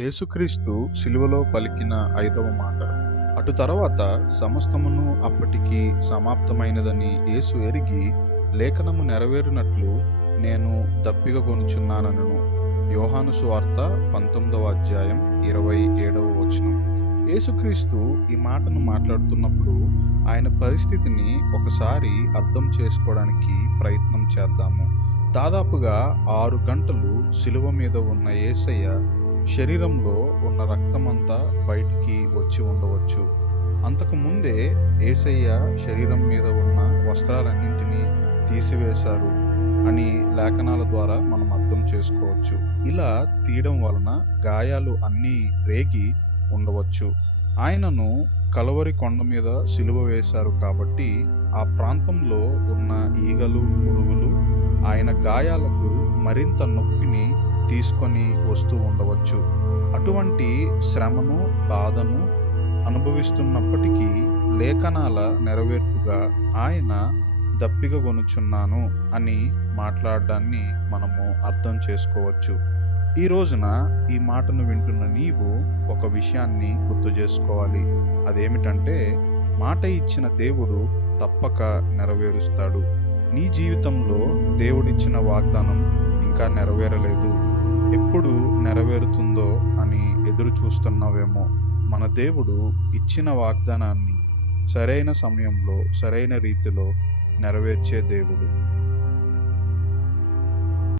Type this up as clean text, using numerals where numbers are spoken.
యేసుక్రీస్తు శిలువలో పలికిన 5వ మాట. అటు తర్వాత సమస్తమును అప్పటికి సమాప్తమైనదని యేసు ఎరిగి, లేఖనము నెరవేరునట్లు నేను దప్పిగగొనుచున్నానెను. యోహాను సువార్త 19వ అధ్యాయం 27వ వచనం. యేసుక్రీస్తు ఈ మాటను మాట్లాడుతున్నప్పుడు ఆయన పరిస్థితిని ఒకసారి అర్థం చేసుకోవడానికి ప్రయత్నం చేద్దాము. దాదాపుగా 6 గంటలు శిలువ మీద ఉన్న యేసయ్య శరీరంలో ఉన్న రక్తమంతా బయటికి వచ్చి ఉండవచ్చు. అంతకు ముందే యేసయ్య శరీరం మీద ఉన్న వస్త్రాలన్నింటినీ తీసివేశారు అని లేఖనాల ద్వారా మనం అర్థం చేసుకోవచ్చు. ఇలా తీయడం వలన గాయాలు అన్నీ రేగి ఉండవచ్చు. ఆయనను కలవరి కొండ మీద సిలువ వేశారు కాబట్టి ఆ ప్రాంతంలో ఉన్న ఈగలు, పురుగులు ఆయన గాయాలకు మరింత నొప్పిని తీసుకొని వస్తూ ఉండవచ్చు. అటువంటి శ్రమను, బాధను అనుభవిస్తున్నప్పటికీ లేఖనాల నెరవేర్పుగా ఆయన దప్పిగగొనుచున్నాను అని మాట్లాడడాన్ని మనము అర్థం చేసుకోవచ్చు. ఈ రోజున ఈ మాటను వింటున్న నీవు ఒక విషయాన్ని గుర్తు చేసుకోవాలి. అదేమిటంటే, మాట ఇచ్చిన దేవుడు తప్పక నెరవేరుస్తాడు. నీ జీవితంలో దేవుడిచ్చిన వాగ్దానం ఇంకా నెరవేరలేదు. ఎప్పుడు నెరవేరుతుందో అని ఎదురు చూస్తున్నావేమో. మన దేవుడు ఇచ్చిన వాగ్దానాన్ని సరైన సమయంలో, సరైన రీతిలో నెరవేర్చే దేవుడు.